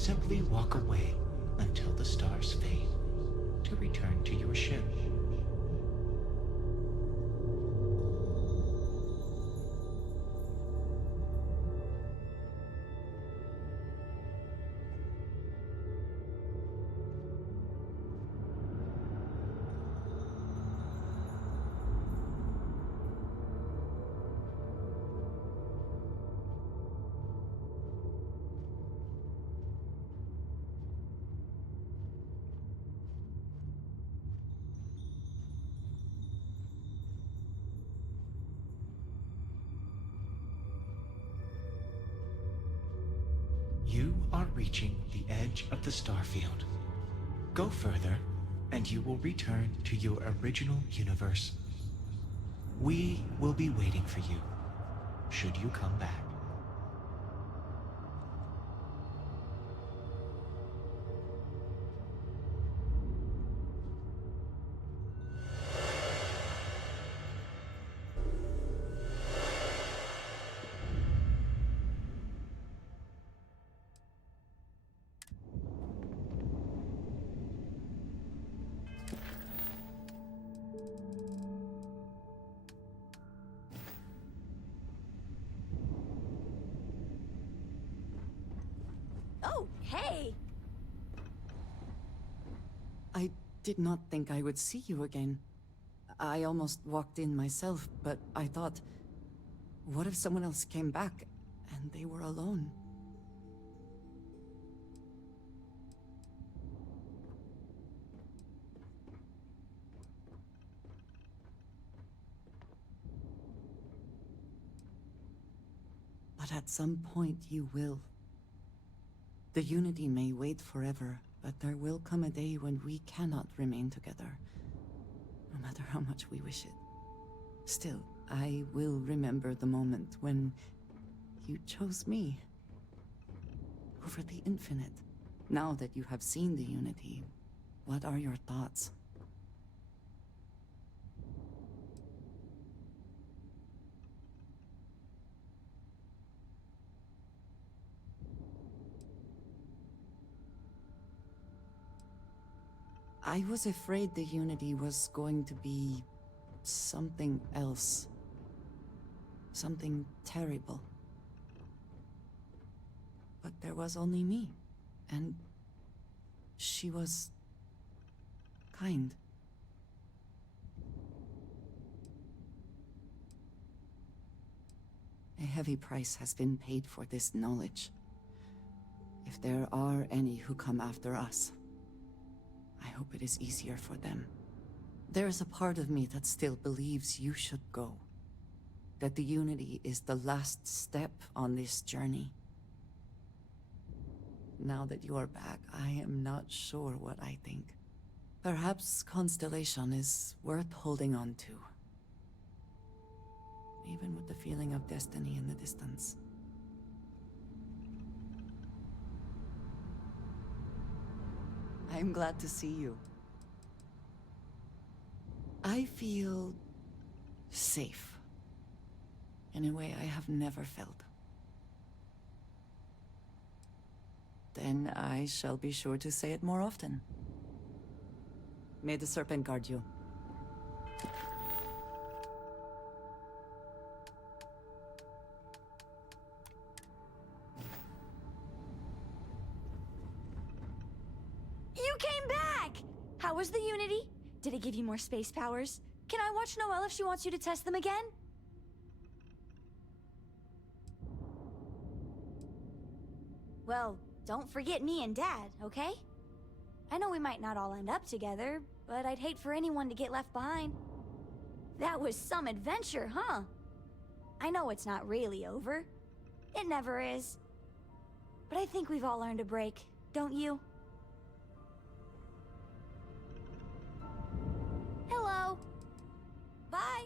Simply walk away until the stars fade to return to your ship. You are reaching the edge of the Starfield. Go further, and you will return to your original universe. We will be waiting for you, should you come back. Oh, hey! I did not think I would see you again. I almost walked in myself, but I thought, what if someone else came back and they were alone? But at some point you will. The Unity may wait forever, but there will come a day when we cannot remain together, no matter how much we wish it. Still, I will remember the moment when you chose me over the Infinite. Now that you have seen the Unity, what are your thoughts? I was afraid the Unity was going to be something else. Something terrible. But there was only me, and she was kind. A heavy price has been paid for this knowledge. If there are any who come after us, I hope it is easier for them. There is a part of me that still believes you should go. That the Unity is the last step on this journey. Now that you are back, I am not sure what I think. Perhaps Constellation is worth holding on to. Even with the feeling of destiny in the distance. I'm glad to see you. I feel safe. In a way I have never felt. Then I shall be sure to say it more often. May the serpent guard you. You came back! How was the Unity? Did it give you more space powers? Can I watch Noelle if she wants you to test them again? Well, don't forget me and Dad, okay? I know we might not all end up together, but I'd hate for anyone to get left behind. That was some adventure, huh? I know it's not really over. It never is. But I think we've all earned a break, don't you? Hello. Bye.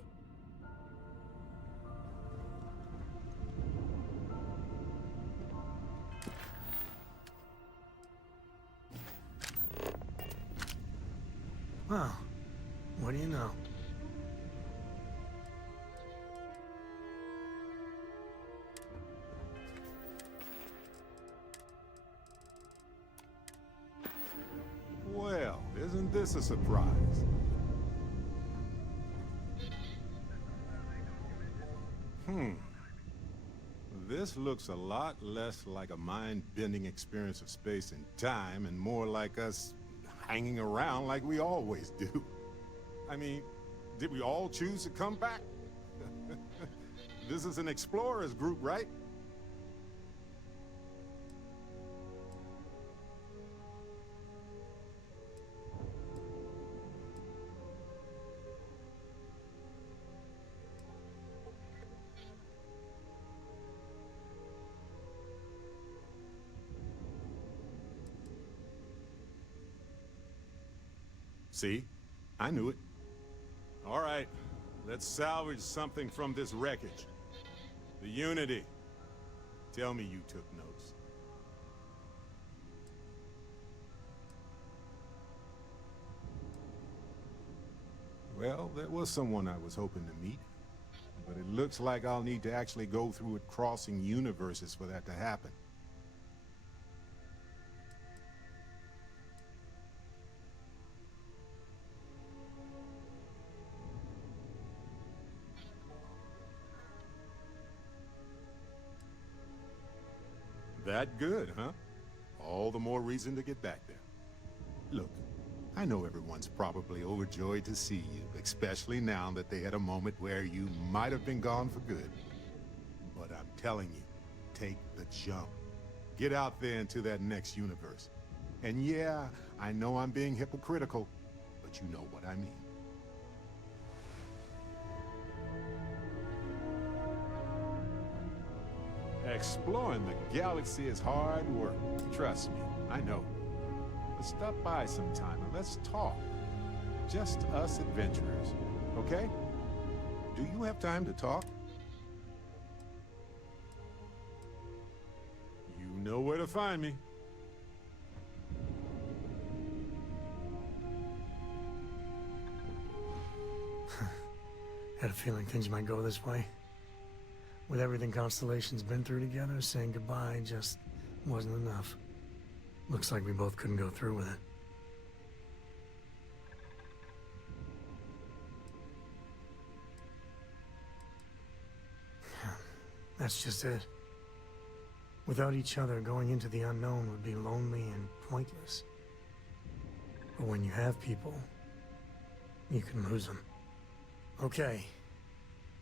Well, what do you know? this a surprise? This looks a lot less like a mind-bending experience of space and time and more like us hanging around like we always do. I mean, did we all choose to come back? This is an explorers group, right? See? I knew it. All right, let's salvage something from this wreckage. The Unity. Tell me you took notes. Well, there was someone I was hoping to meet, but it looks like I'll need to actually go through it crossing universes for that to happen. That good, huh? All the more reason to get back there. Look, I know everyone's probably overjoyed to see you, especially now that they had a moment where you might have been gone for good. But I'm telling you, take the jump. Get out there into that next universe. And yeah, I know I'm being hypocritical, but you know what I mean. Exploring the galaxy is hard work. Trust me, I know. But stop by sometime and let's talk. Just us adventurers, okay? Do you have time to talk? You know where to find me. Had a feeling things might go this way. With everything Constellation's been through together, saying goodbye just wasn't enough. Looks like we both couldn't go through with it. That's just it. Without each other, going into the unknown would be lonely and pointless. But when you have people, you can lose them. Okay.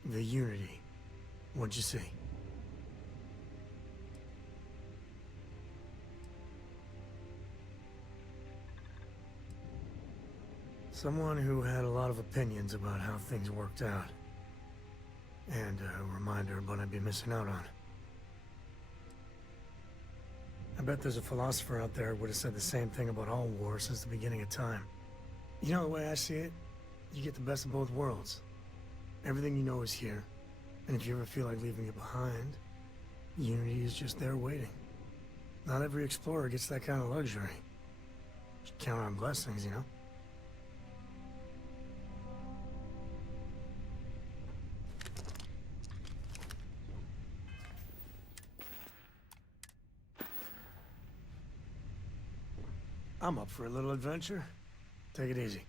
The Unity. What'd you see? Someone who had a lot of opinions about how things worked out. And a reminder of what I'd be missing out on. I bet there's a philosopher out there who would have said the same thing about all wars since the beginning of time. You know the way I see it? You get the best of both worlds. Everything you know is here. And if you ever feel like leaving it behind, Unity is just there waiting. Not every explorer gets that kind of luxury. Just count on blessings, you know? I'm up for a little adventure. Take it easy.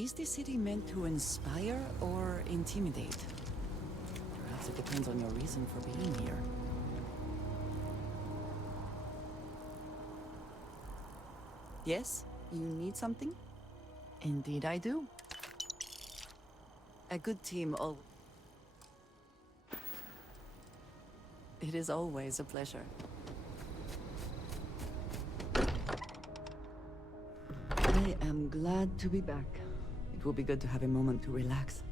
Is the city meant to inspire or intimidate? Perhaps it depends on your reason for being here. Yes? You need something? Indeed I do. A good team It is always a pleasure. I am glad to be back. It will be good to have a moment to relax.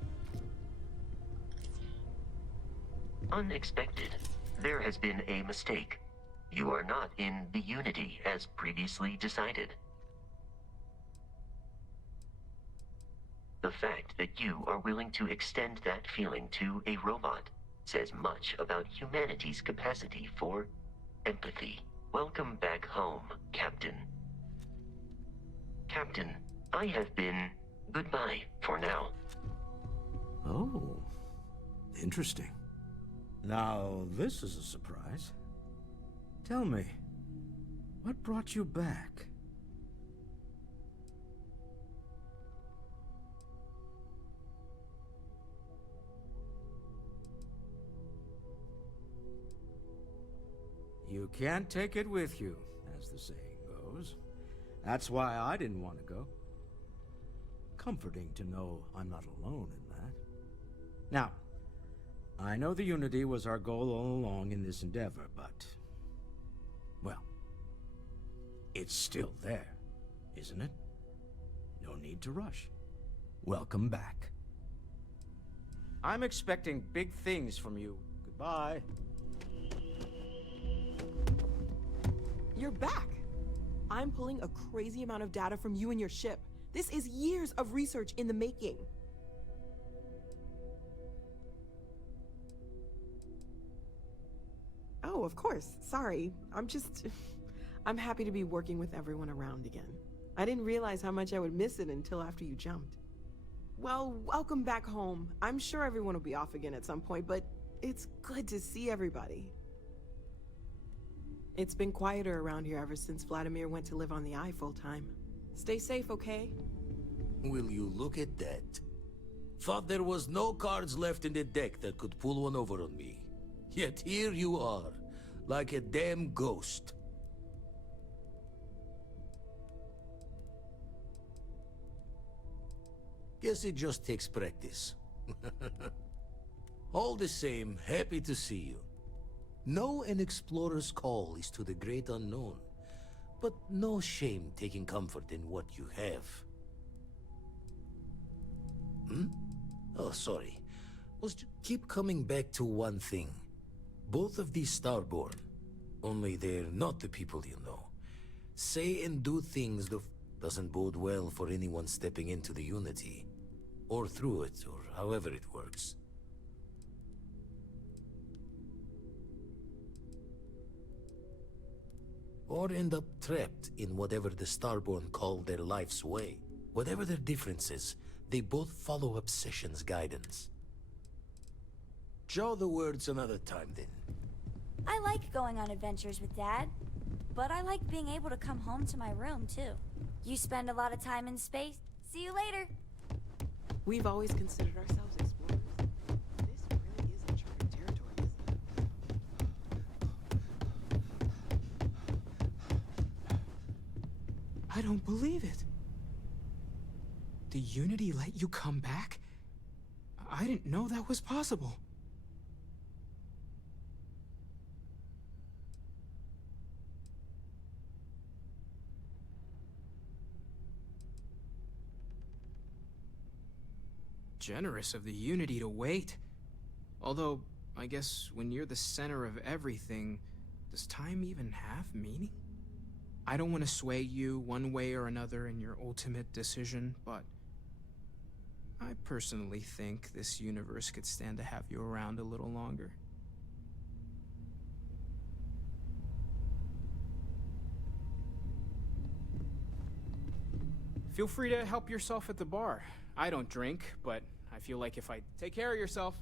Unexpected. There has been a mistake. You are not in the Unity as previously decided. The fact that you are willing to extend that feeling to a robot says much about humanity's capacity for empathy. Welcome back home, Captain. Captain, I have been goodbye for now. Oh, interesting. Now, this is a surprise. Tell me, what brought you back? You can't take it with you, as the saying goes. That's why I didn't want to go. Comforting to know I'm not alone in that. Now, I know the Unity was our goal all along in this endeavor, but... well, it's still there, isn't it? No need to rush. Welcome back. I'm expecting big things from you. Goodbye. You're back! I'm pulling a crazy amount of data from you and your ship. This is years of research in the making. Oh, of course. Sorry. I'm happy to be working with everyone around again. I didn't realize how much I would miss it until after you jumped. Well, welcome back home. I'm sure everyone will be off again at some point, but it's good to see everybody. It's been quieter around here ever since Vladimir went to live on the Eye full-time. Stay safe, okay? Will you look at that? Thought there was no cards left in the deck that could pull one over on me. Yet here you are, like a damn ghost. Guess it just takes practice. All the same, happy to see you. Know an explorer's call is to the great unknown, but no shame taking comfort in what you have. Oh, sorry. Keep coming back to one thing. Both of these Starborn, only they're not the people you know. Say and do things that doesn't bode well for anyone stepping into the Unity. Or through it, or however it works. Or end up trapped in whatever the Starborn call their life's way. Whatever their differences, they both follow Obsession's guidance. Draw the words another time, then. I like going on adventures with Dad, but I like being able to come home to my room, too. You spend a lot of time in space. See you later. We've always considered ourselves explorers. This really is uncharted territory, isn't it? I don't believe it. The Unity let you come back? I didn't know that was possible. Generous of the Unity to wait. Although, I guess when you're the center of everything, does time even have meaning? I don't want to sway you one way or another in your ultimate decision, but I personally think this universe could stand to have you around a little longer. Feel free to help yourself at the bar. I don't drink, but I feel like if I take care of yourself...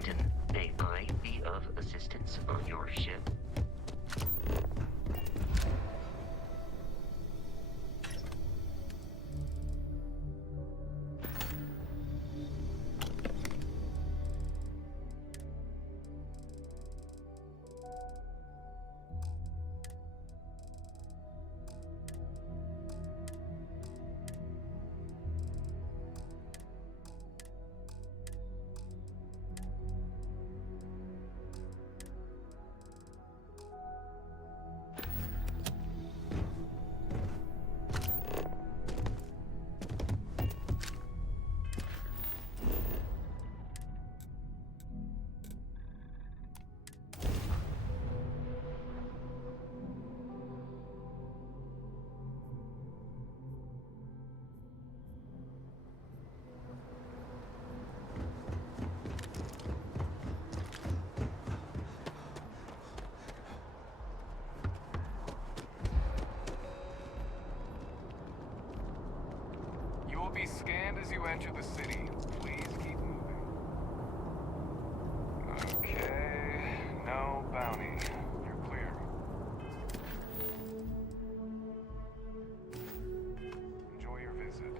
Captain, may I be of assistance on your ship? You will be scanned as you enter the city. Please keep moving. Okay, no bounty. You're clear. Enjoy your visit.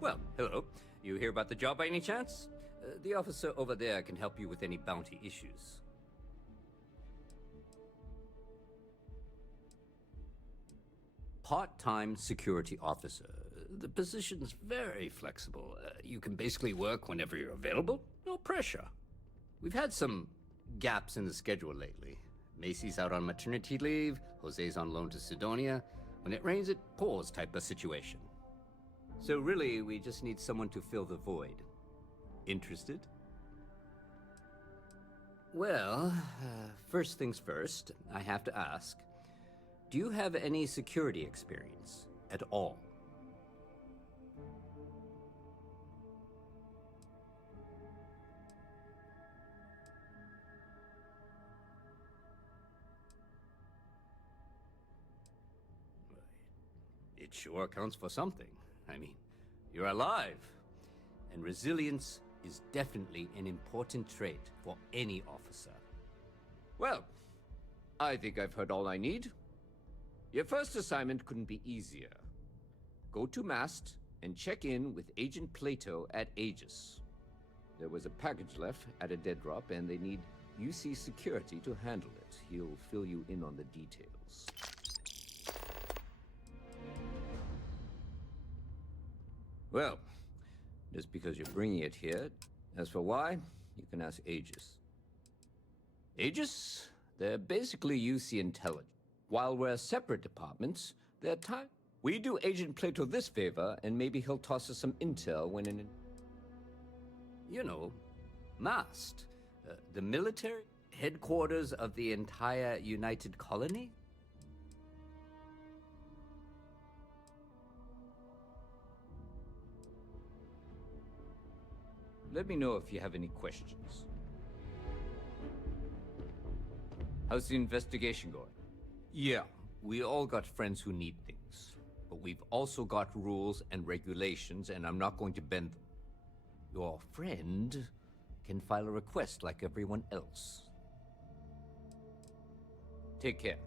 Well, hello. You hear about the job by any chance? The officer over there can help you with any bounty issues. Part-time security officer. The position's very flexible. You can basically work whenever you're available. No pressure. We've had some gaps in the schedule lately. Macy's out on maternity leave, Jose's on loan to Sidonia. When it rains, it pours type of situation. So really, we just need someone to fill the void. Interested? Well, first things first, I have to ask, do you have any security experience at all? It sure counts for something. I mean, you're alive. And resilience is definitely an important trait for any officer. Well, I think I've heard all I need. Your first assignment couldn't be easier. Go to Mast and check in with Agent Plato at Aegis. There was a package left at a dead drop, and they need UC security to handle it. He'll fill you in on the details. Well, just because you're bringing it here, as for why, you can ask Aegis. Aegis? They're basically UC intelligence. While we're separate departments, they're tied. We do Agent Plato this favor, and maybe he'll toss us some intel when in... You know, Mast. The military headquarters of the entire United Colony? Let me know if you have any questions. How's the investigation going? Yeah, we all got friends who need things. But we've also got rules and regulations, and I'm not going to bend them. Your friend can file a request like everyone else. Take care.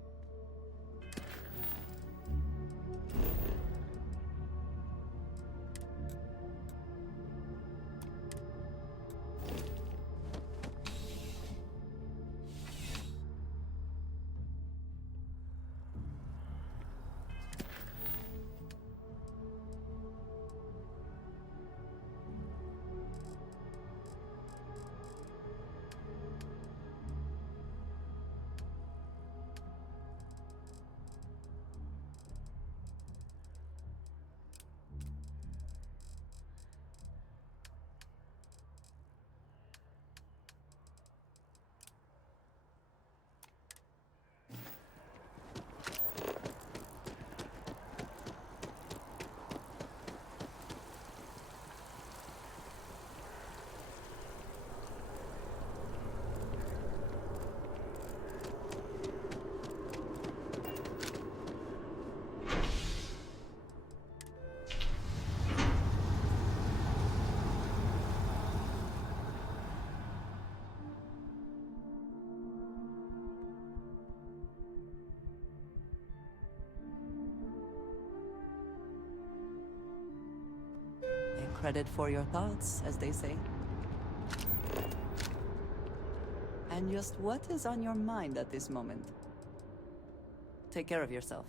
credit for your thoughts, as they say. And just what is on your mind at this moment? Take care of yourself.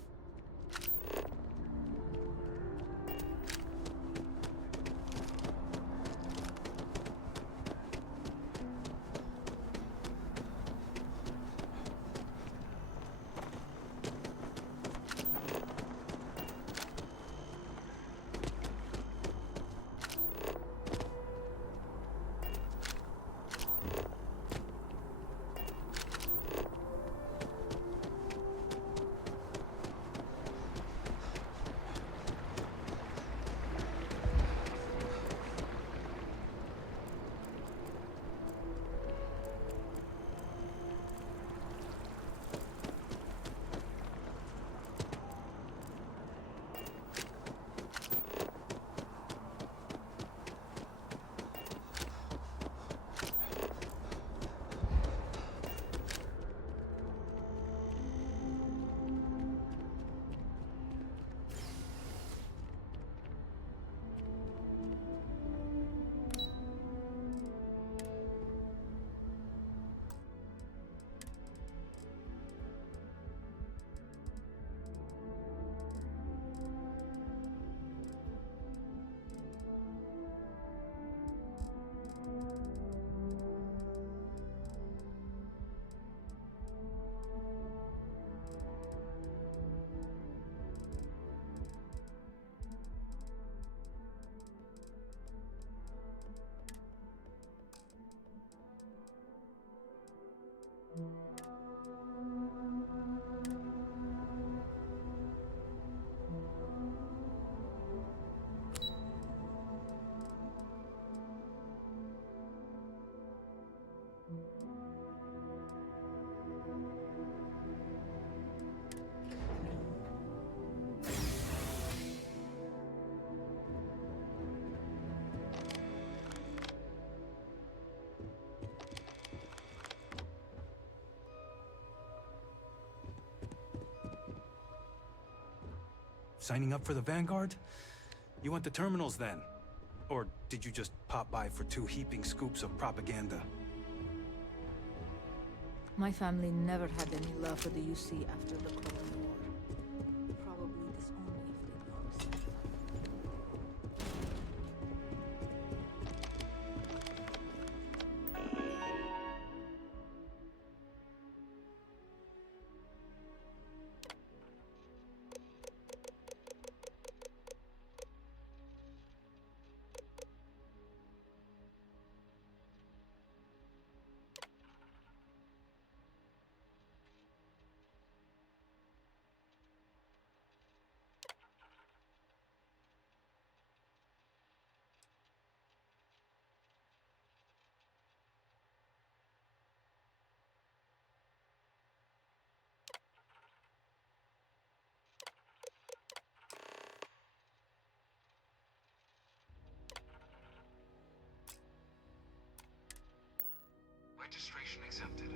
Signing up for the Vanguard? You went to terminals then? Or did you just pop by for 2 heaping scoops of propaganda? My family never had any love for the UC after the Cold War. Probably disowned me if they'd noticed. Registration accepted.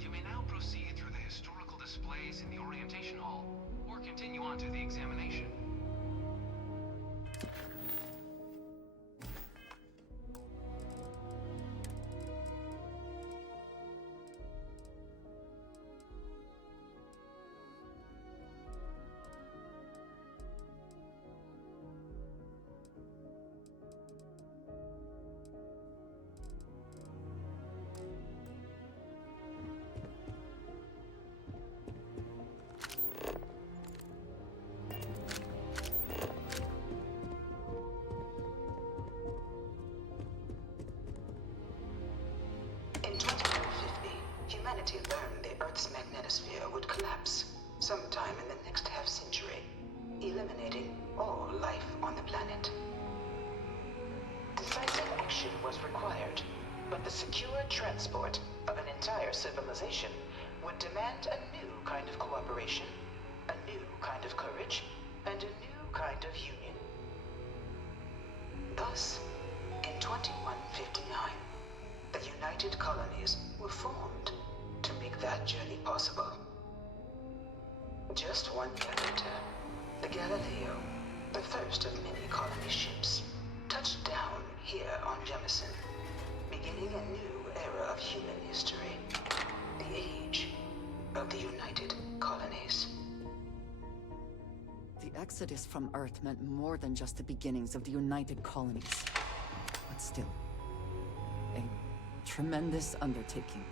You may now proceed through the historical displays in the orientation hall, or continue on to the examination. Humanity learned the Earth's magnetosphere would collapse sometime in the next half-century, eliminating all life on the planet. Decisive action was required, but the secure transport of an entire civilization would demand a new kind of cooperation, a new kind of courage, and a new kind of union. Thus, in 2159, the United Colonies were formed to make that journey possible. Just one planet, the Galileo, the first of many colony ships, touched touched down here on Jemison, beginning a new era of human history. The age of the United Colonies. The exodus from Earth meant more than just the beginnings of the United Colonies. But still, a tremendous undertaking.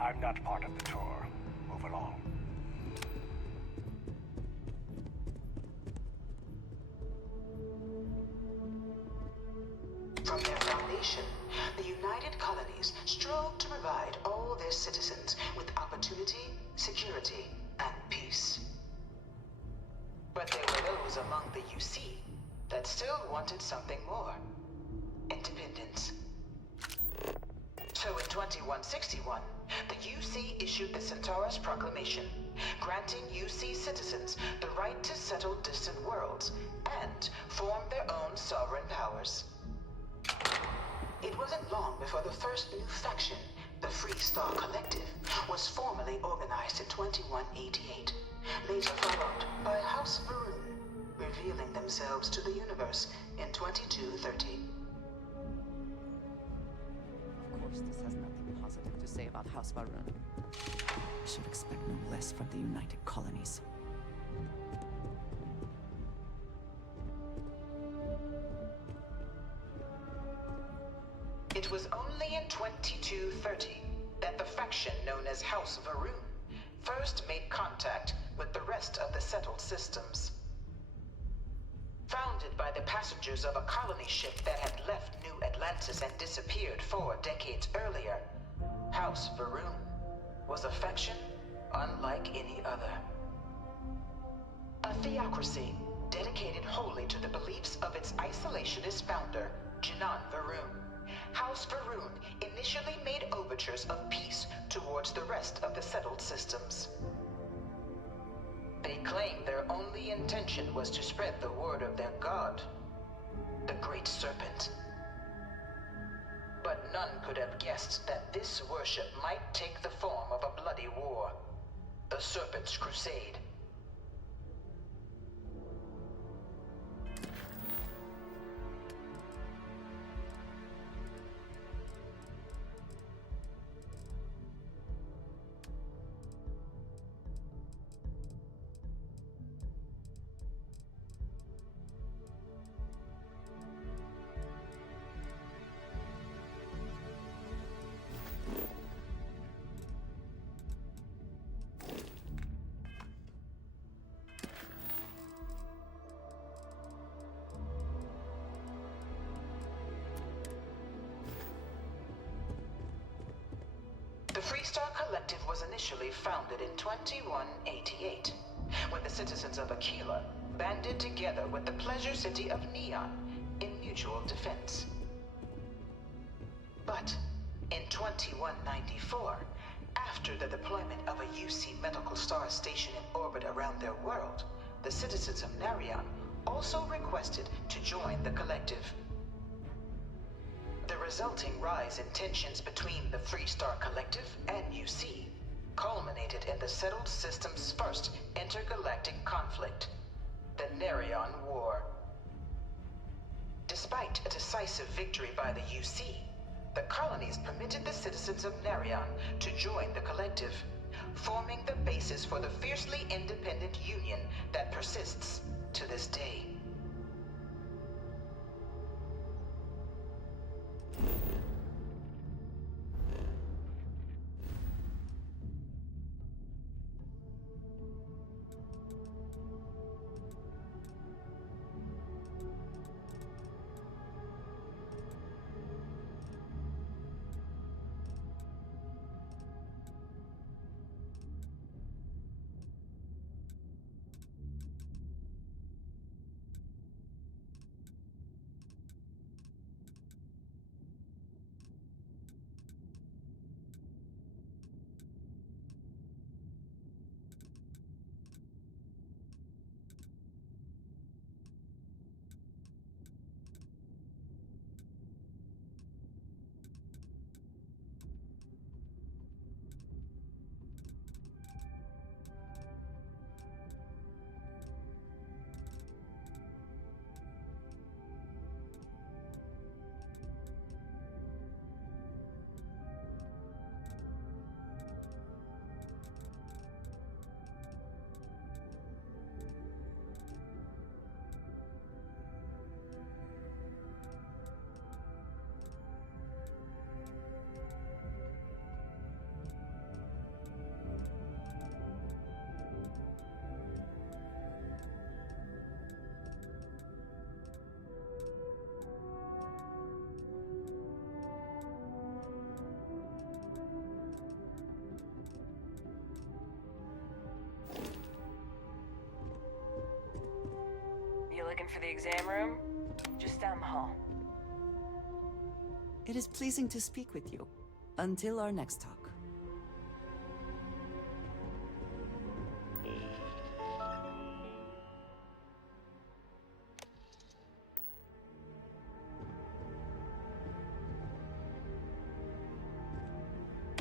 I'm not part of the tour. Move along. From their foundation, the United Colonies strove to provide all their citizens with opportunity, security, and peace. But there were those among the UC that still wanted something more. Independence. So in 2161, the UC issued the Centaurus Proclamation, granting UC citizens the right to settle distant worlds and form their own sovereign powers. It wasn't long before the first new faction, the Free Star Collective, was formally organized in 2188, later followed by House Varun, revealing themselves to the universe in 2230. Of course, this has nothing positive to say about House Varun. I should expect no less from the United Colonies. It was only in 2230 that the faction known as House Varun first made contact with the rest of the settled systems. Founded by the passengers of a colony ship that had left New Atlantis and disappeared 4 decades earlier, House Varun was a faction unlike any other. A theocracy dedicated wholly to the beliefs of its isolationist founder, Jinan Varun. House Varun initially made overtures of peace towards the rest of the settled systems. They claimed their only intention was to spread the word of their god, the Great Serpent. But none could have guessed that this worship might take the form of a bloody war, the Serpent's Crusade. Collective was initially founded in 2188, when the citizens of Aquila banded together with the Pleasure City of Neon in mutual defense. But in 2194, after the deployment of a UC medical star station in orbit around their world, the citizens of Narion also requested to join the Collective. The resulting rise in tensions between the Freestar Collective and UC culminated in the settled system's first intergalactic conflict, the Narion War. Despite a decisive victory by the UC, the colonies permitted the citizens of Narion to join the Collective, forming the basis for the fiercely independent union that persists to this day. You looking for the exam room? Just down the hall. It is pleasing to speak with you. Until our next talk.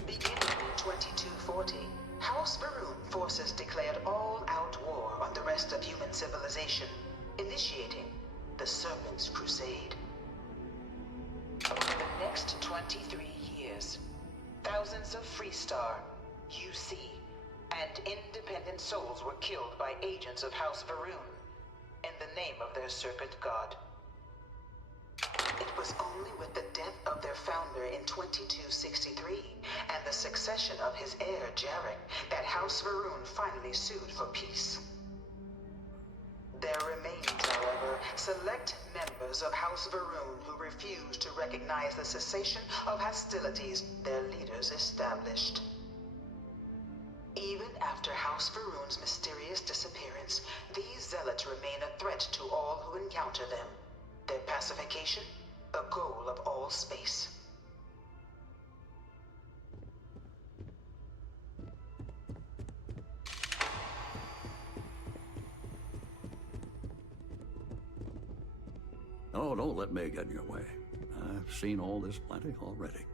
Beginning in 2240, House Varun forces declared all-out war on the rest of human civilization, initiating the Serpent's Crusade. Over the next 23 years, thousands of Freestar, UC, and independent souls were killed by agents of House Varun in the name of their Serpent God. It was only with the death of their founder in 2263 and the succession of his heir, Jarek, that House Varun finally sued for peace. There remained, however, select members of House Varun who refused to recognize the cessation of hostilities their leaders established. Even after House Varun's mysterious disappearance, these zealots remain a threat to all who encounter them. Their pacification, a goal of all space. Oh, don't let me get in your way. I've seen all this plenty already.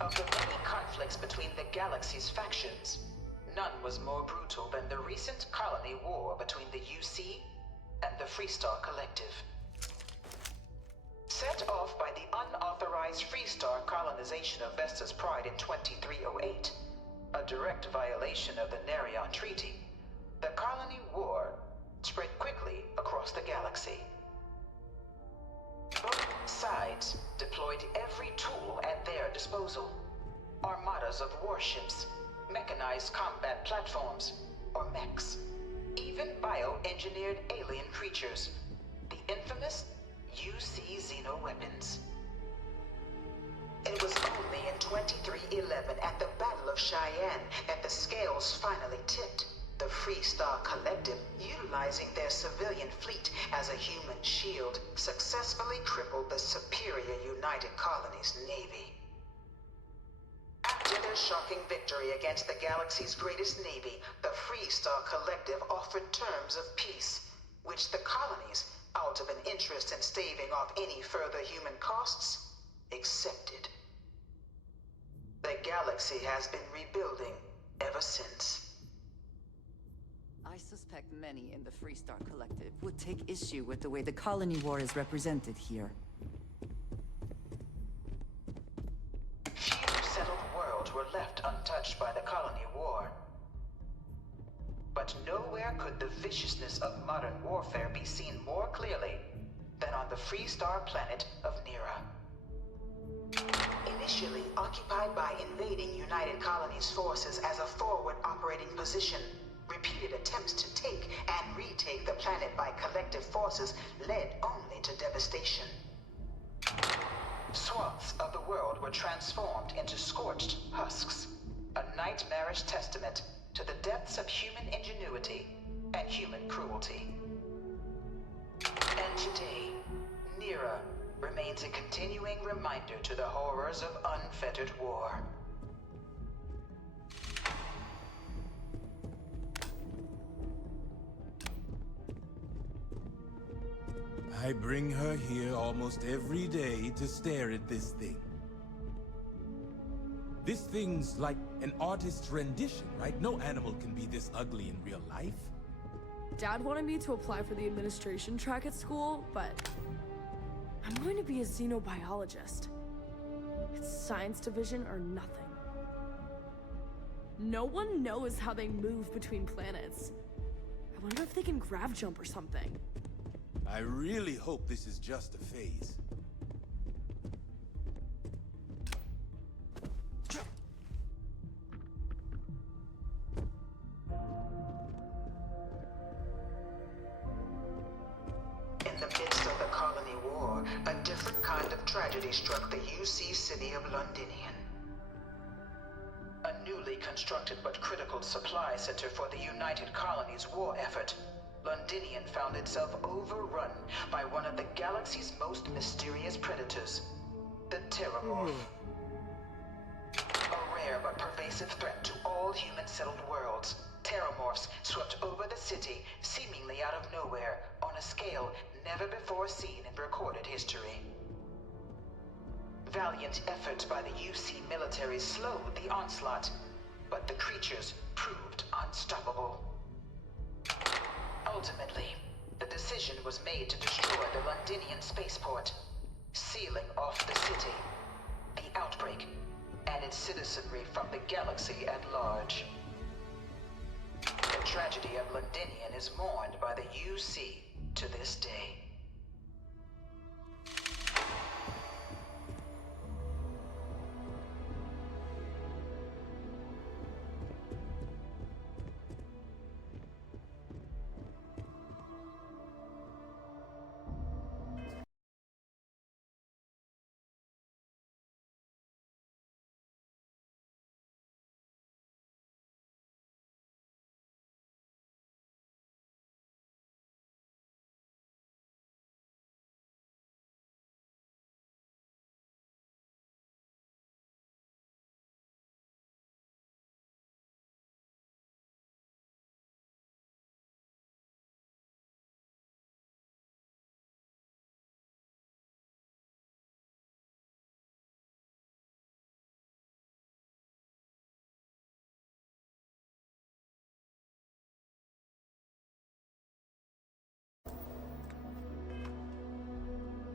Of the many conflicts between the galaxy's factions, none was more brutal than the recent colony war between the UC and the Freestar Collective. Set off by the unauthorized Freestar colonization of Vesta's Pride in 2308, a direct violation of the Narion Treaty, the colony war spread quickly across the galaxy. Both sides deployed every tool at their disposal. Armadas of warships, mechanized combat platforms, or mechs. Even bioengineered alien creatures. The infamous UC xeno weapons. It was only in 2311 at the Battle of Cheyenne that the scales finally tipped. The Freestar Collective, utilizing their civilian fleet as a human shield, successfully crippled the superior United Colonies Navy. After their shocking victory against the galaxy's greatest navy, the Freestar Collective offered terms of peace, which the colonies, out of an interest in staving off any further human costs, accepted. The galaxy has been rebuilding ever since. I suspect many in the Freestar Collective would take issue with the way the colony war is represented here. Few settled worlds were left untouched by the colony war. But nowhere could the viciousness of modern warfare be seen more clearly than on the Freestar planet of Nira. Initially occupied by invading United Colonies forces as a forward operating position, repeated attempts to take and retake the planet by collective forces led only to devastation. Swaths of the world were transformed into scorched husks, a nightmarish testament to the depths of human ingenuity and human cruelty. And today, Nira remains a continuing reminder to the horrors of unfettered war. I bring her here almost every day to stare at this thing. This thing's like an artist's rendition, right? No animal can be this ugly in real life. Dad wanted me to apply for the administration track at school, but I'm going to be a xenobiologist. It's science division or nothing. No one knows how they move between planets. I wonder if they can grav jump or something. I really hope this is just a phase. In the midst of the colony war, a different kind of tragedy struck the UC city of Londinian. A newly constructed but critical supply center for the United Colonies war effort, Londinian found itself overrun by one of the galaxy's most mysterious predators, the Terramorph. A rare but pervasive threat to all human-settled worlds, Terramorphs swept over the city, seemingly out of nowhere, on a scale never before seen in recorded history. Valiant efforts by the UC military slowed the onslaught, but the creatures proved unstoppable. Ultimately, the decision was made to destroy the Londinian spaceport, sealing off the city, the outbreak, and its citizenry from the galaxy at large. The tragedy of Londinian is mourned by the UC to this day.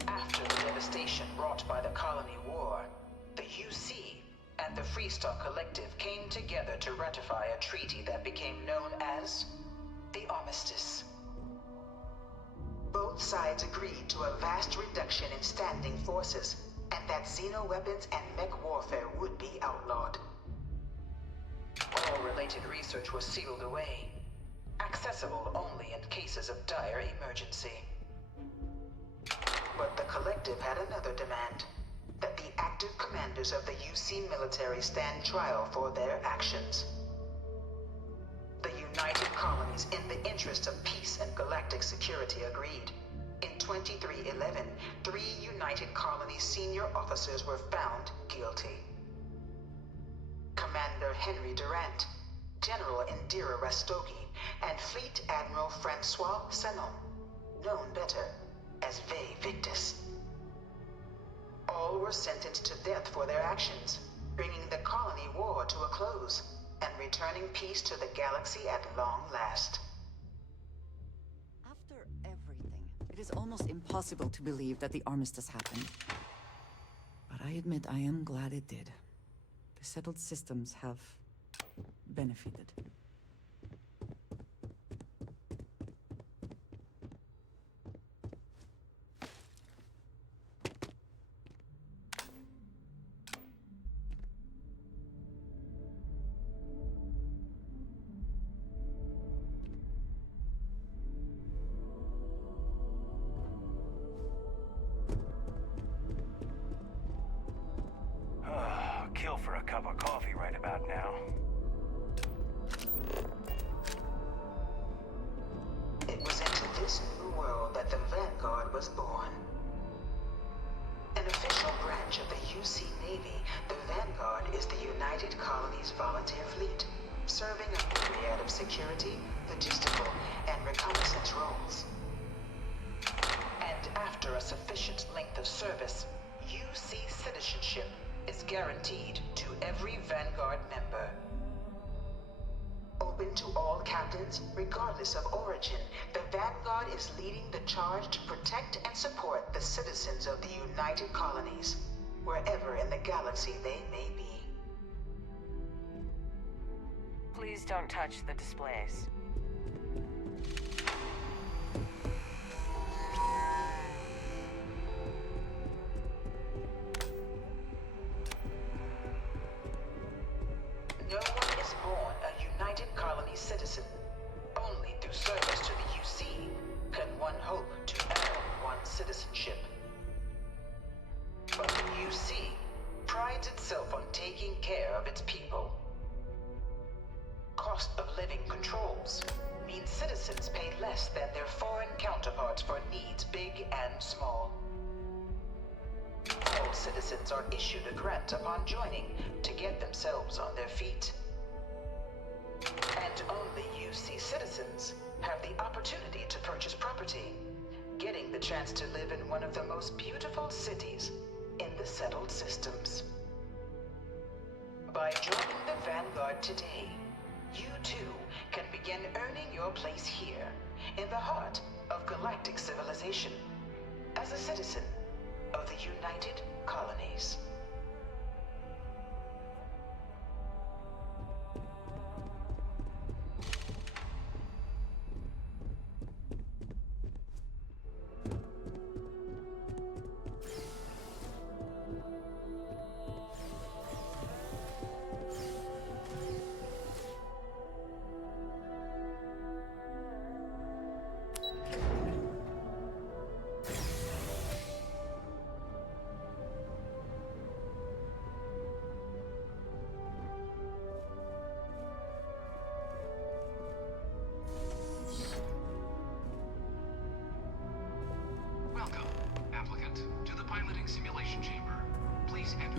After the devastation brought by the colony war, the UC and the Freestar Collective came together to ratify a treaty that became known as the Armistice. Both sides agreed to a vast reduction in standing forces, and that xeno-weapons and mech warfare would be outlawed. All related research was sealed away, accessible only in cases of dire emergency. But the Collective had another demand. that the active commanders of the UC military stand trial for their actions. The United Colonies, in the interest of peace and galactic security, agreed. In 2311, 3 United Colonies senior officers were found guilty. Commander Henry Durant, General Indira Rastogi, and Fleet Admiral Francois Sanon, known better as Ve Victus. All were sentenced to death for their actions, bringing the colony war to a close and returning peace to the galaxy at long last. After everything, it is almost impossible to believe that the armistice happened. But I admit I am glad it did. The settled systems have benefited. Kill for a cup of coffee right about now. It was into this new world that the Vanguard was born. An official branch of the UC Navy, the Vanguard is the United Colonies Volunteer Fleet, serving a myriad of security, logistical, and reconnaissance roles. And after a sufficient length of service, UC citizenship is guaranteed to every Vanguard member. Open to all captains, regardless of origin, the Vanguard is leading the charge to protect and support the citizens of the United Colonies, wherever in the galaxy they may be. Please don't touch the displays. No one is born a United Colony citizen. Only through service to the UC can one hope to earn one's citizenship. But the UC prides itself on taking care of its people. Cost of living controls means citizens pay less than their foreign counterparts for needs big and small. All citizens are issued a grant upon joining to get themselves on their feet. And only UC citizens have the opportunity to purchase property, getting the chance to live in one of the most beautiful cities in the settled systems. By joining the Vanguard today, you too can begin earning your place here, in the heart of galactic civilization, as a citizen of the United Colonies.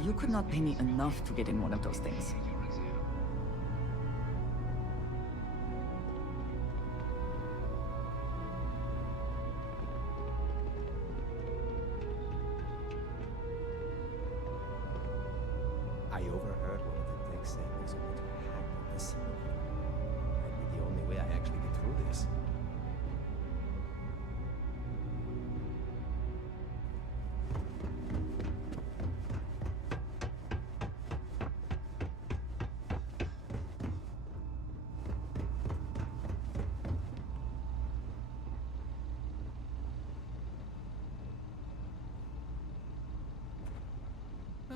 You could not pay me enough to get in one of those things. I overheard one of the techs saying there's a way to hack the simulator. Might be the only way I actually get through this.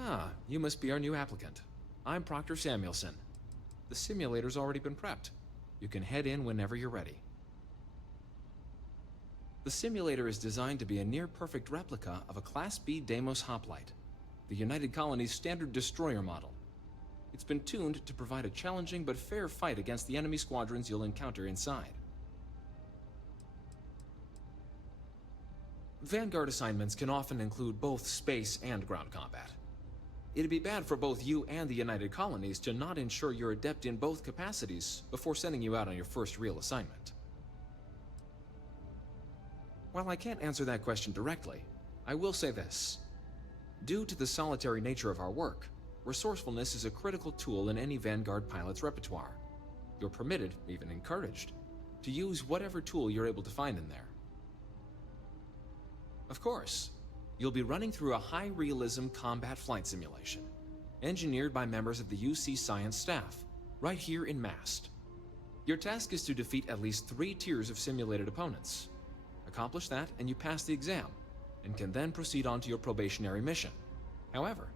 Ah, you must be our new applicant. I'm Proctor Samuelson. The simulator's already been prepped. You can head in whenever you're ready. The simulator is designed to be a near-perfect replica of a Class B Deimos hoplite. the United Colony's standard destroyer model. It's been tuned to provide a challenging but fair fight against the enemy squadrons you'll encounter inside. Vanguard assignments can often include both space and ground combat. It'd be bad for both you and the United Colonies to not ensure you're adept in both capacities before sending you out on your first real assignment. While I can't answer that question directly, I will say this. Due to the solitary nature of our work, resourcefulness is a critical tool in any Vanguard pilot's repertoire. You're permitted, even encouraged, to use whatever tool you're able to find in there. Of course, you'll be running through a high-realism combat flight simulation, engineered by members of the UC science staff, right here in Mast. Your task is to defeat at least 3 tiers of simulated opponents. Accomplish that, and you pass the exam, and can then proceed on to your probationary mission. However,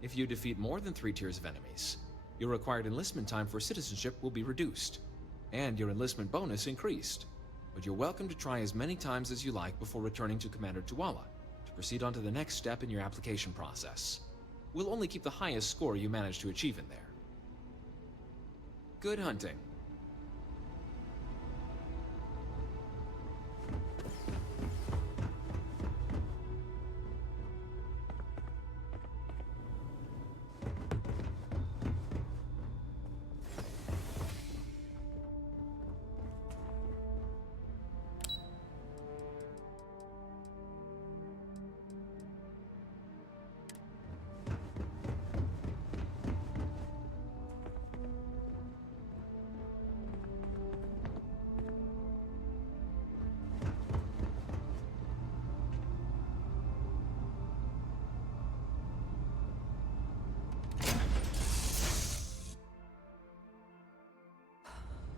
if you defeat more than 3 tiers of enemies, your required enlistment time for citizenship will be reduced, and your enlistment bonus increased. But you're welcome to try as many times as you like before returning to Commander Tuala to proceed on to the next step in your application process. We'll only keep the highest score you manage to achieve in there. Good hunting.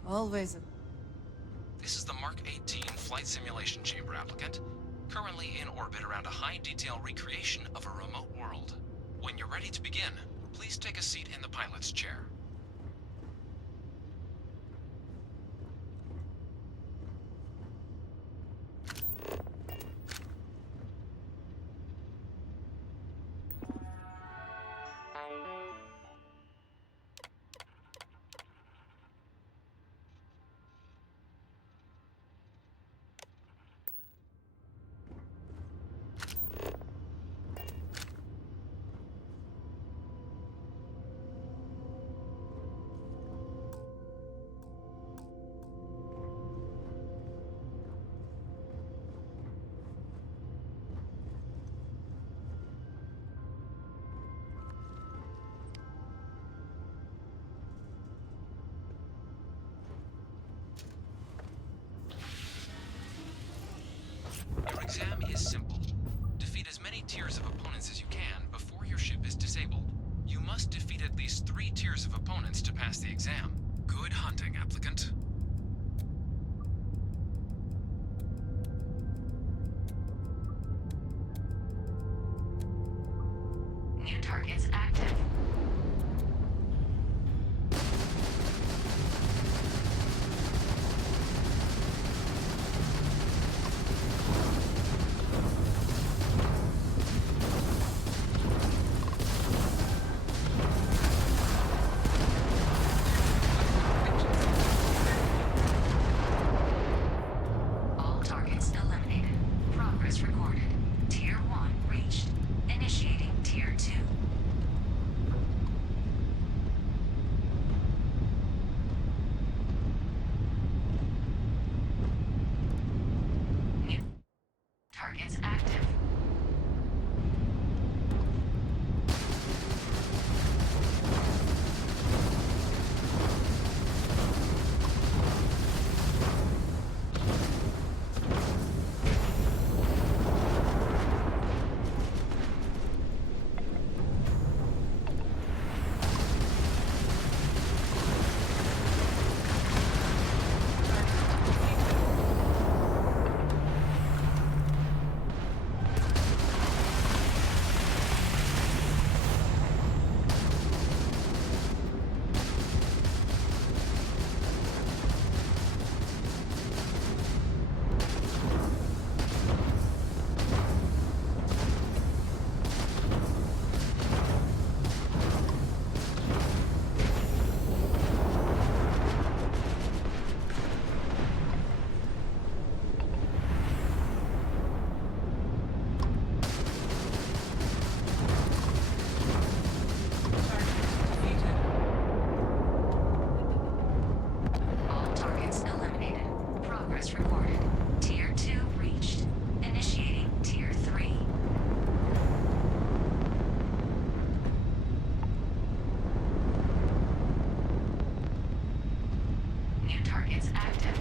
Always. This is the Mark 18 Flight Simulation Chamber applicant, currently in orbit around a high-detail recreation of a remote world. When you're ready to begin, please take a seat in the pilot's chair. Your exam is simple. Defeat as many tiers of opponents as you can before your ship is disabled. You must defeat at least 3 tiers of opponents to pass the exam. Good hunting, applicant. New targets active. targets active.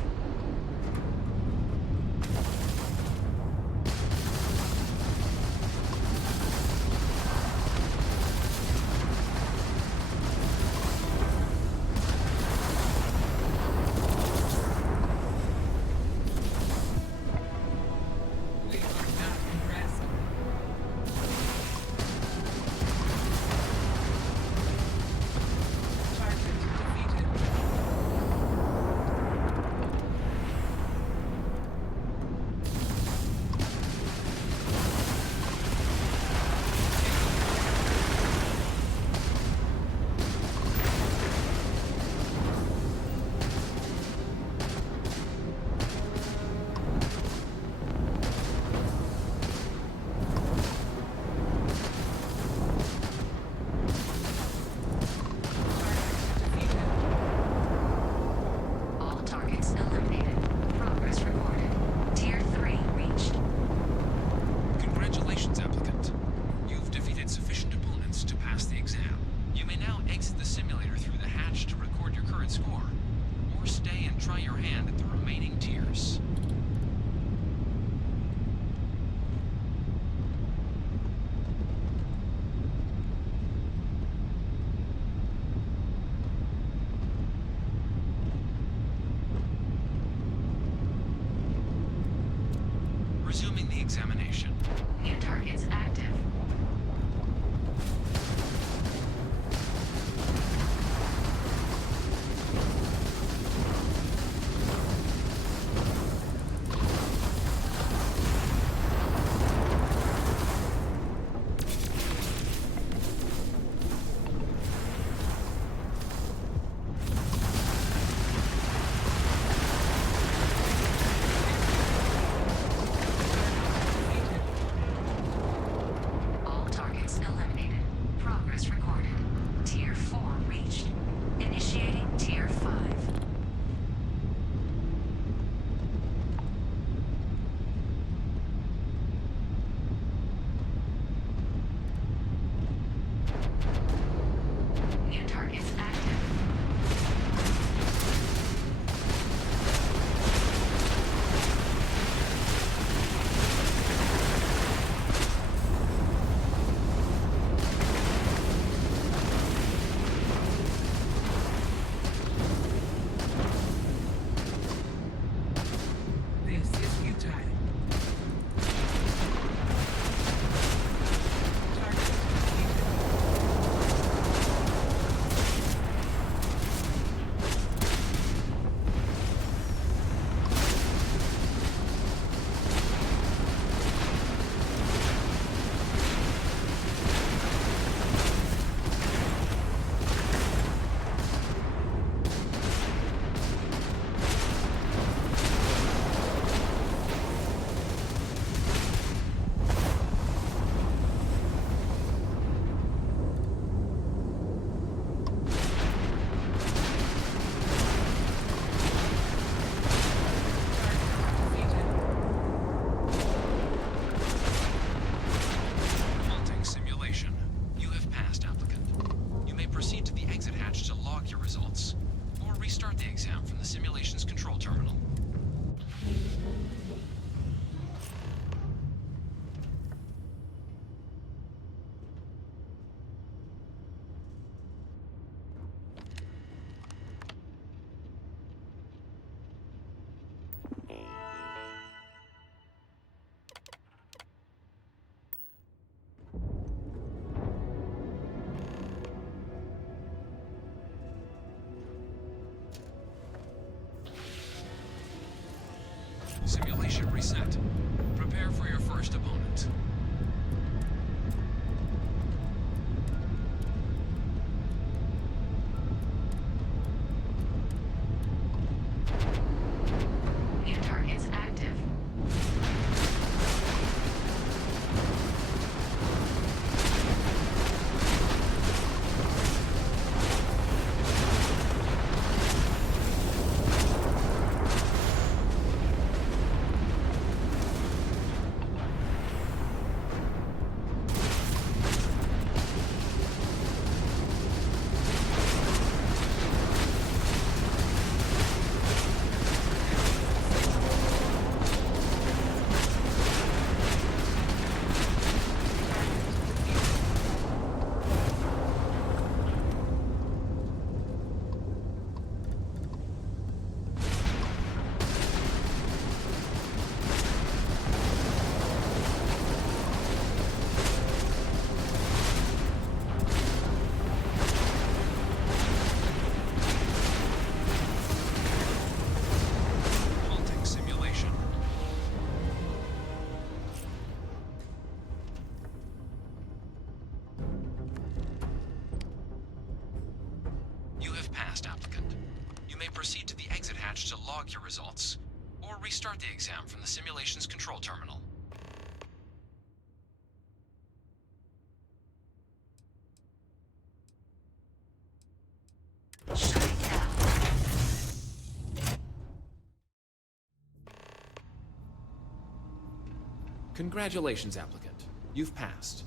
Resuming the examination. New targets active. Simulation reset. Prepare for your first opponent. New targets active. log your results, or restart the exam from the simulation's control terminal. Congratulations, applicant. You've passed.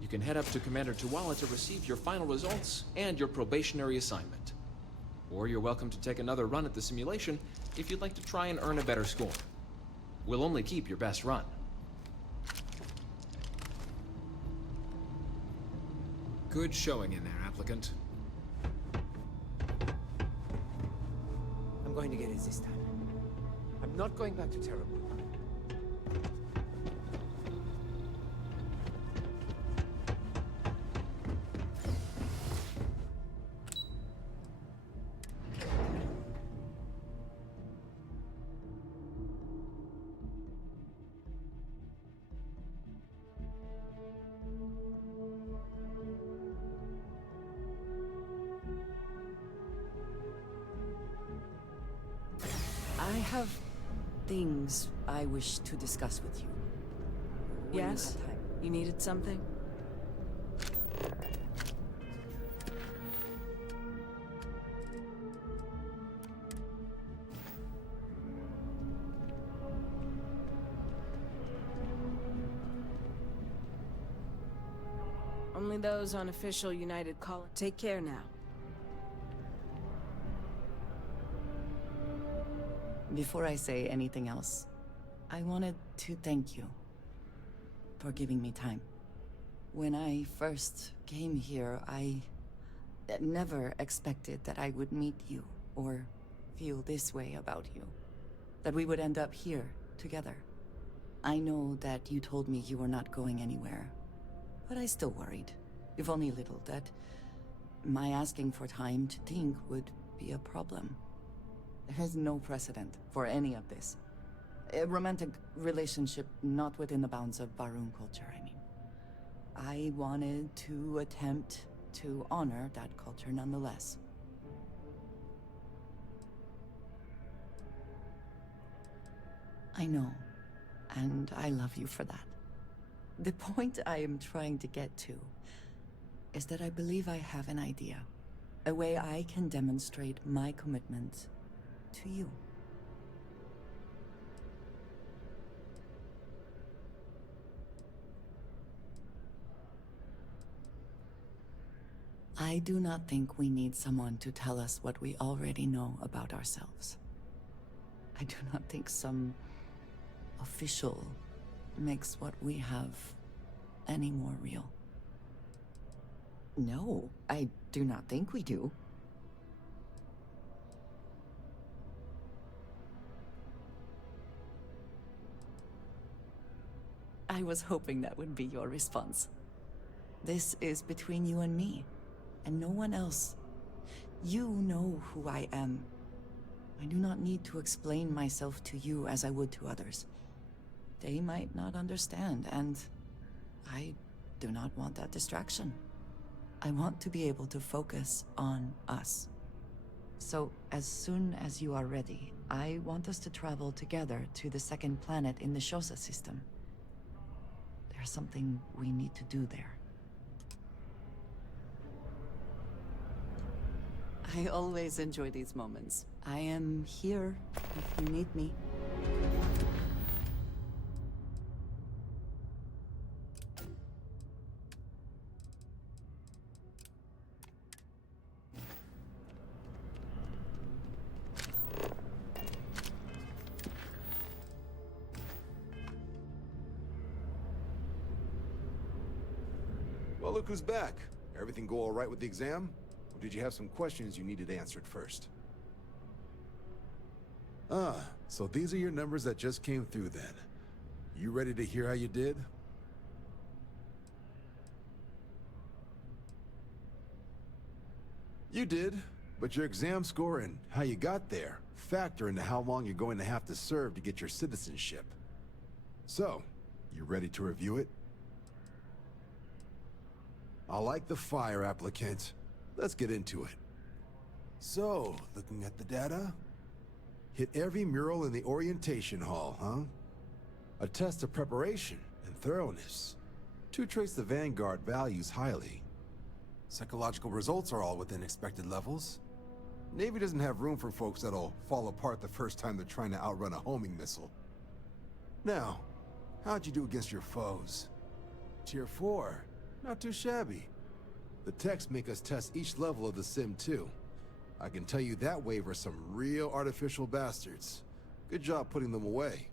You can head up to Commander Tuwala to receive your final results and your probationary assignment. Or you're welcome to take another run at the simulation if you'd like to try and earn a better score. We'll only keep your best run. Good showing in there, applicant. I'm going to get it this time. I'm not going back to Terrible. I have things I wish to discuss with you. When you Yes? have time. You needed something? Only those on official United Call. Take care now. Before I say anything else, I wanted to thank you for giving me time. When I first came here, I never expected that I would meet you or feel this way about you. That we would end up here together. I know that you told me you were not going anywhere, but I still worried, if only a little, that my asking for time to think would be a problem. There is no precedent for any of this. A romantic relationship not within the bounds of Barun culture, I mean. I wanted to attempt to honor that culture nonetheless. I know, and I love you for that. The point I am trying to get to is that I believe I have an idea. A way I can demonstrate my commitment to you. I do not think we need someone to tell us what we already know about ourselves. I do not think some official makes what we have any more real. No, I do not think we do. I was hoping that would be your response. This is between you and me, and no one else. You know who I am. I do not need to explain myself to you as I would to others. They might not understand, and I do not want that distraction. I want to be able to focus on us. So, as soon as you are ready, I want us to travel together to the second planet in the Shosa system. There's something we need to do there. I always enjoy these moments. I am here if you need me. Well, look who's back. Everything go all right with the exam? Or did you have some questions you needed answered first? Ah, so these are your numbers that just came through then. You ready to hear how you did? You did, but your exam score and how you got there factor into how long you're going to have to serve to get your citizenship. So, you ready to review it? I like the fire, applicant. Let's get into it. So, looking at the data, Hit every mural in the orientation hall, huh? A test of preparation and thoroughness. Two traits the Vanguard values highly. Psychological results are all within expected levels. Navy doesn't have room for folks that'll fall apart the first time they're trying to outrun a homing missile. Now, how'd you do against your foes? Tier 4, not too shabby. The techs make us test each level of the sim too. I can tell you that waiver some real artificial bastards. Good job putting them away.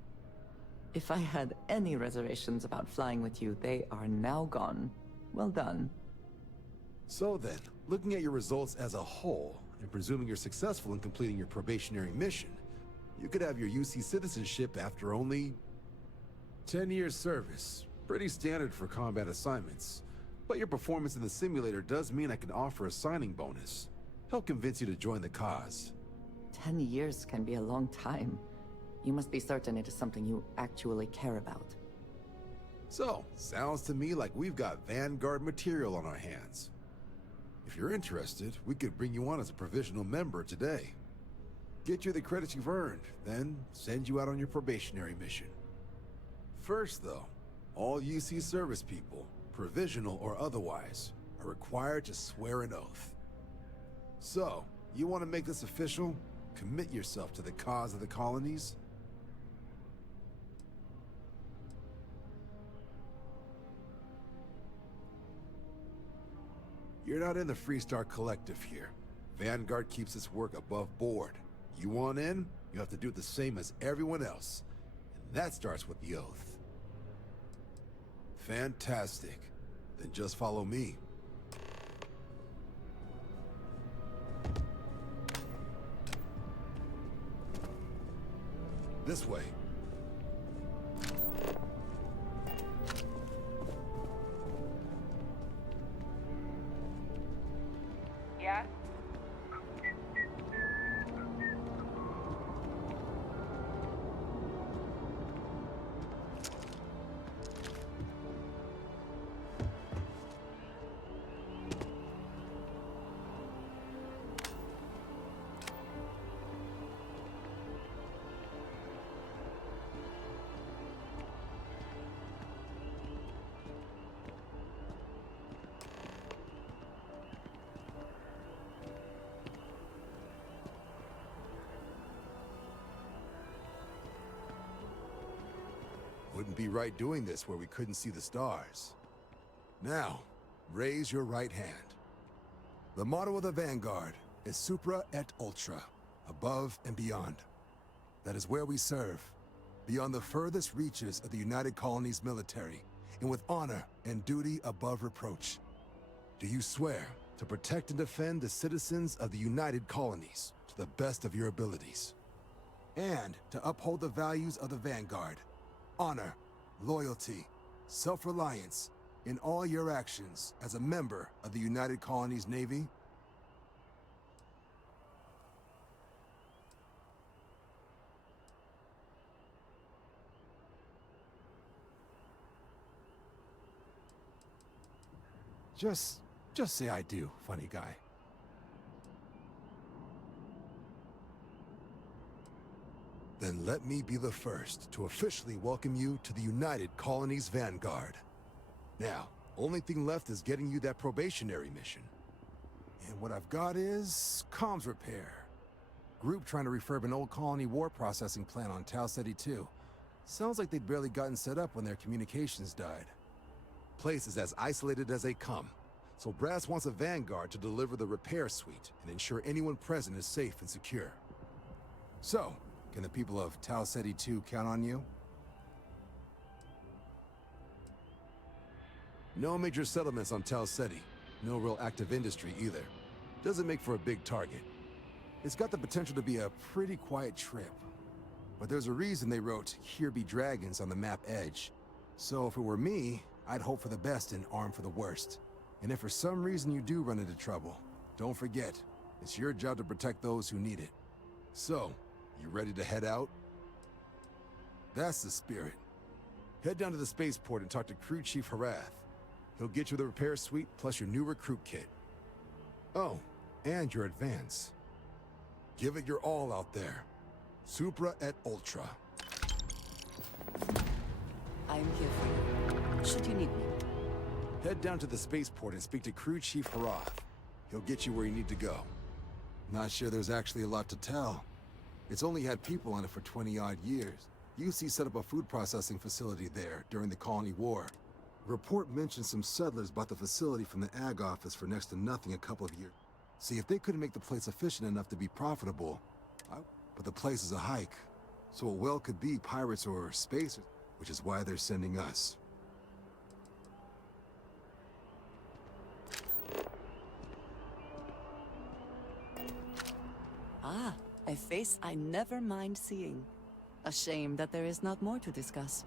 If I had any reservations about flying with you, they are now gone. Well done. So then, looking at your results as a whole, and presuming you're successful in completing your probationary mission, you could have your UC citizenship after only 10 years service. Pretty standard for combat assignments. But your performance in the simulator does mean I can offer a signing bonus. Help convince you to join the cause. 10 years can be a long time. You must be certain it is something you actually care about. So, sounds to me like we've got Vanguard material on our hands. If you're interested, we could bring you on as a provisional member today. Get you the credits you've earned, then send you out on your probationary mission. First though, all UC service people, provisional or otherwise, are required to swear an oath. So, you want to make this official? Commit yourself to the cause of the colonies? You're not in the Freestar Collective here. Vanguard keeps its work above board. You want in, you have to do the same as everyone else. And that starts with the oath. Fantastic. Then just follow me. This way. Yeah? Wouldn't be right doing this where we couldn't see the stars. Now, raise your right hand. The motto of the Vanguard is Supra et Ultra, above and beyond. That is where we serve, beyond the furthest reaches of the United Colonies military, and with honor and duty above reproach. Do you swear to protect and defend the citizens of the United Colonies to the best of your abilities? And to uphold the values of the Vanguard, honor, loyalty, self-reliance in all your actions as a member of the United Colonies Navy? Just say I do, funny guy. Then let me be the first to officially welcome you to the United Colonies Vanguard. Now, only thing left is getting you that probationary mission. And what I've got is comms repair. Group trying to refurb an old colony war processing plant on Tau Ceti 2. Sounds like they'd barely gotten set up when their communications died. Place is as isolated as they come, so Brass wants a Vanguard to deliver the repair suite and ensure anyone present is safe and secure. So, can the people of Tau Ceti 2 count on you? No major settlements on Tau Ceti. No real active industry either. Doesn't make for a big target. It's got the potential to be a pretty quiet trip. But there's a reason they wrote, "Here be dragons" on the map edge. So if it were me, I'd hope for the best and arm for the worst. And if for some reason you do run into trouble, don't forget, it's your job to protect those who need it. So, you ready to head out? That's the spirit. Head down to the spaceport and talk to Crew Chief Harath. He'll get you the repair suite plus your new recruit kit. Oh, and your advance. Give it your all out there. Supra et Ultra. I'm here for you, should you need me. Head down to the spaceport and speak to Crew Chief Harath. He'll get you where you need to go. Not sure there's actually a lot to tell. It's only had people on it for 20-odd years. UC set up a food processing facility there during the Colony War. A report mentioned some settlers bought the facility from the Ag office for next to nothing a couple of years. See, if they couldn't make the place efficient enough to be profitable, but the place is a hike, so it well could be pirates or spacers, which is why they're sending us. Ah, a face I never mind seeing. A shame that there is not more to discuss.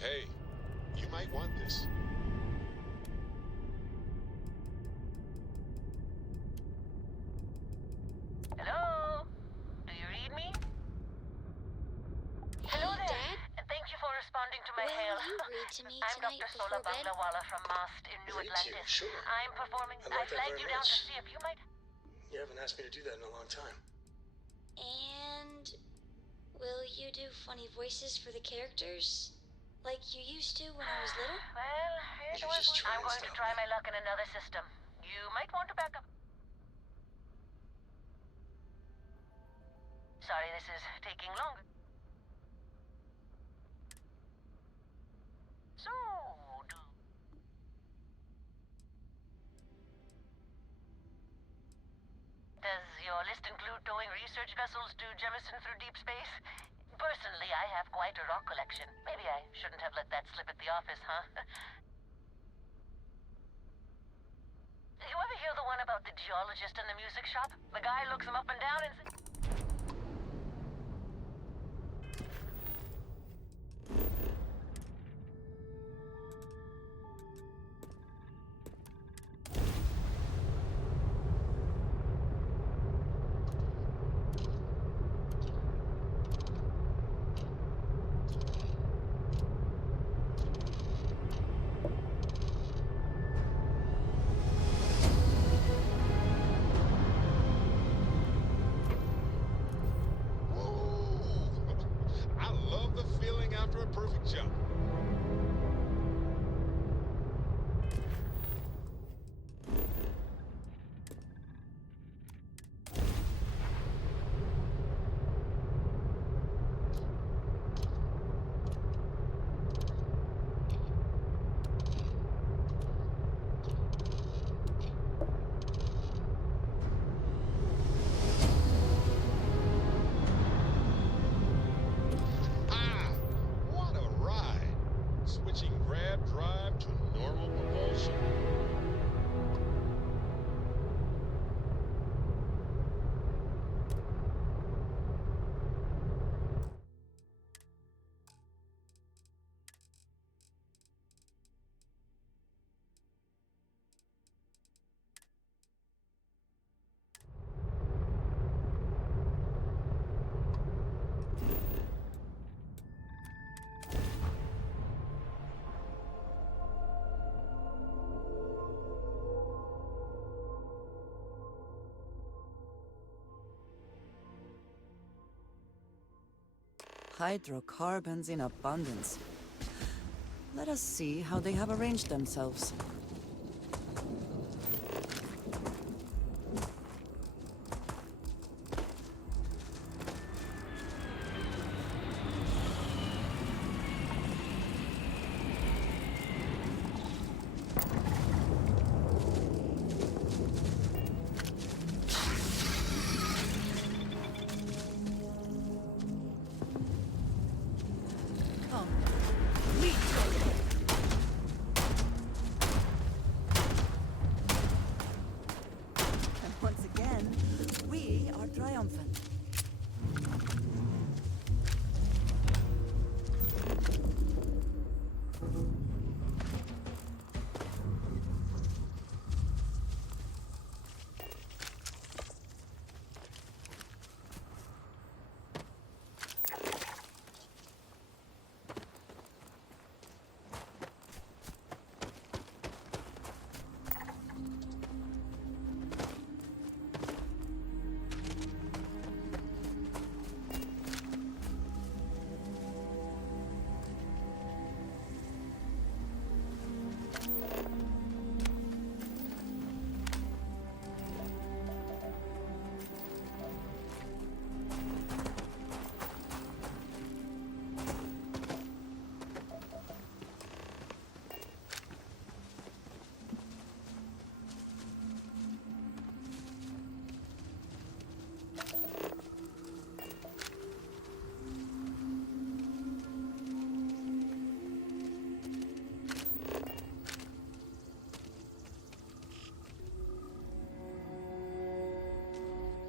Hey, you might want this. Hello? Do you read me? Hello there. Dad? Thank you for responding to my hail. You read to me I'm tonight Dr. before Sola bed? Banglawala from Mast in New Read to you, Atlantis. sure. I'm performing. I I like that flagged very you down to much. see if you might. You haven't asked me to do that in a long time. And will you do funny voices for the characters? Like you used to when I was little? Well, here's what I'm going to try my luck in another system. You might want to back up. Sorry, this is taking longer. So, does your list include towing research vessels to Jemison through deep space? Personally, I have quite a rock collection. Maybe I shouldn't have let that slip at the office, huh? You ever hear the one about the geologist in the music shop? The guy looks him up and down and says... I love the feeling after a perfect jump. What a ride! Hydrocarbons in abundance. Let us see how they have arranged themselves.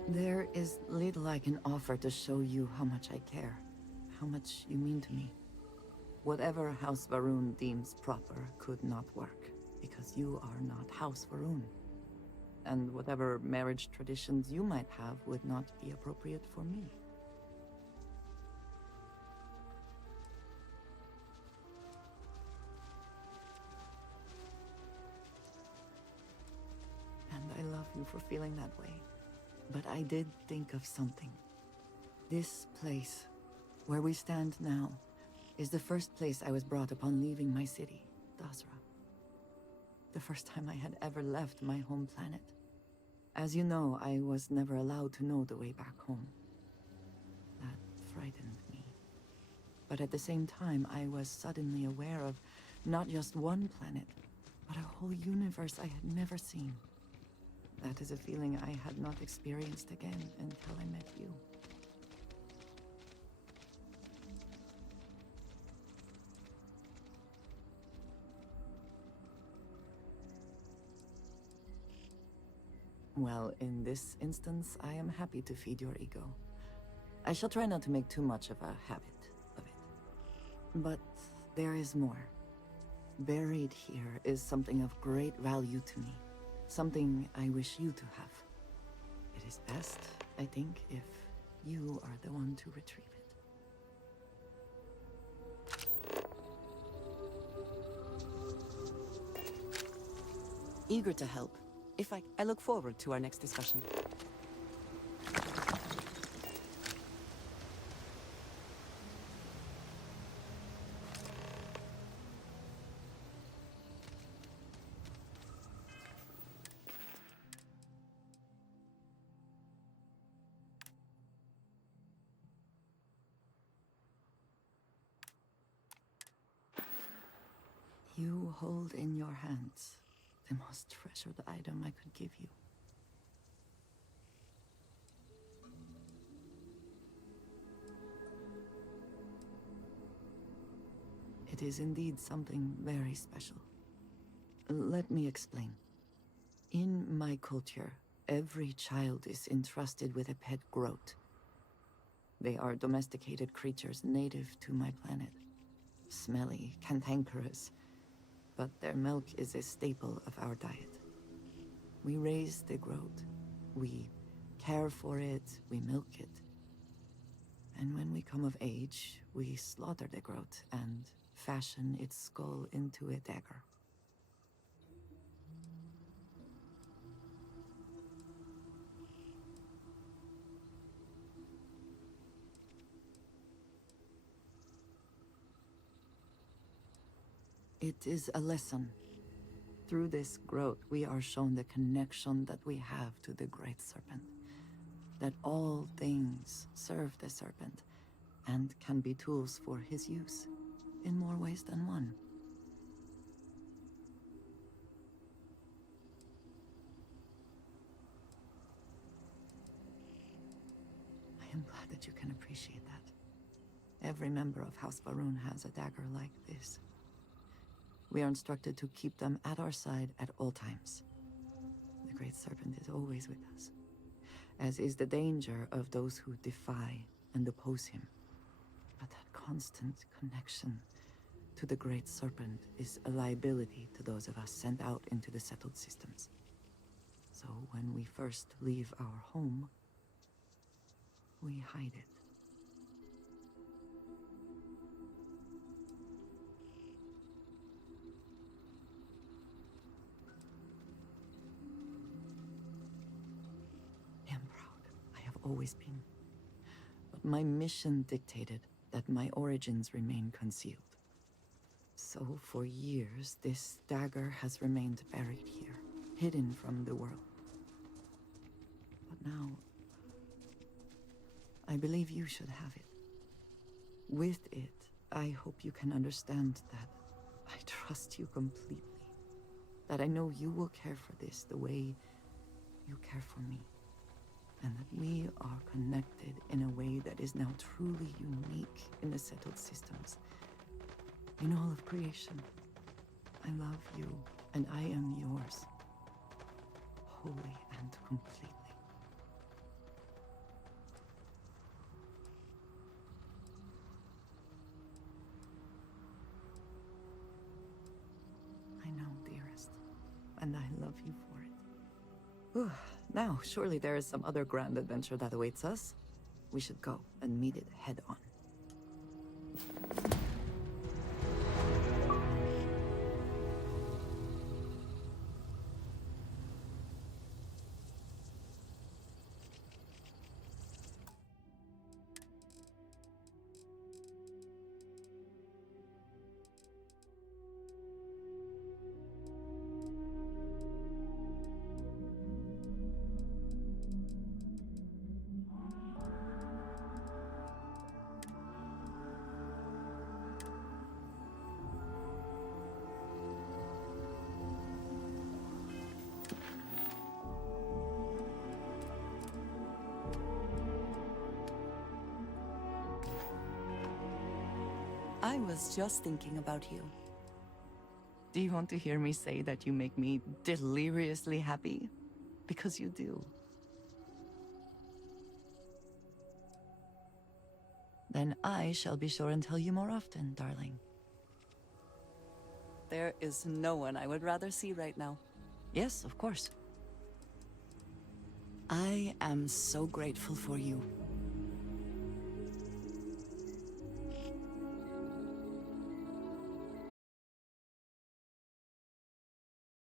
There is little I can offer to show you how much I care, how much you mean to me. Whatever House Varun deems proper could not work, because you are not House Varun. And whatever marriage traditions you might have would not be appropriate for me. And I love you for feeling that way. But I did think of something. This place, where we stand now, is the first place I was brought upon leaving my city, Dasra. The first time I had ever left my home planet. As you know, I was never allowed to know the way back home. That frightened me. But at the same time, I was suddenly aware of not just one planet, but a whole universe I had never seen. That is a feeling I had not experienced again until I met you. Well, in this instance, I am happy to feed your ego. I shall try not to make too much of a habit of it. But there is more. Buried here is something of great value to me. Something I wish you to have. It is best, I think, if you are the one to retrieve it. Eager to help. I look forward to our next discussion. You hold in your hands the most treasured item I could give you. It is indeed something very special. Let me explain. In my culture, every child is entrusted with a pet groat. They are domesticated creatures native to my planet. Smelly, cantankerous, but their milk is a staple of our diet. We raise the groat. We care for it, we milk it. And when we come of age, we slaughter the groat and fashion its skull into a dagger. It is a lesson. Through this growth, we are shown the connection that we have to the Great Serpent. That all things serve the Serpent, and can be tools for his use, in more ways than one. I am glad that you can appreciate that. Every member of House Baroon has a dagger like this. We are instructed to keep them at our side at all times. The Great Serpent is always with us, as is the danger of those who defy and oppose him. But that constant connection to the Great Serpent is a liability to those of us sent out into the settled systems. So when we first leave our home, we hide it. I am proud. I have always been. But my mission dictated that my origins remain concealed. So for years, this dagger has remained buried here, hidden from the world. But now, I believe you should have it. With it, I hope you can understand that I trust you completely. That I know you will care for this the way you care for me. And that we are connected in a way that is now truly unique in the settled systems. In all of creation, I love you, and I am yours. Wholly and completely. I know, dearest, and I love you for it. Whew. Now, surely there is some other grand adventure that awaits us. We should go and meet it head on. I was just thinking about you. Do you want to hear me say that you make me deliriously happy? Because you do. Then I shall be sure and tell you more often, darling. There is no one I would rather see right now. Yes, of course. I am so grateful for you.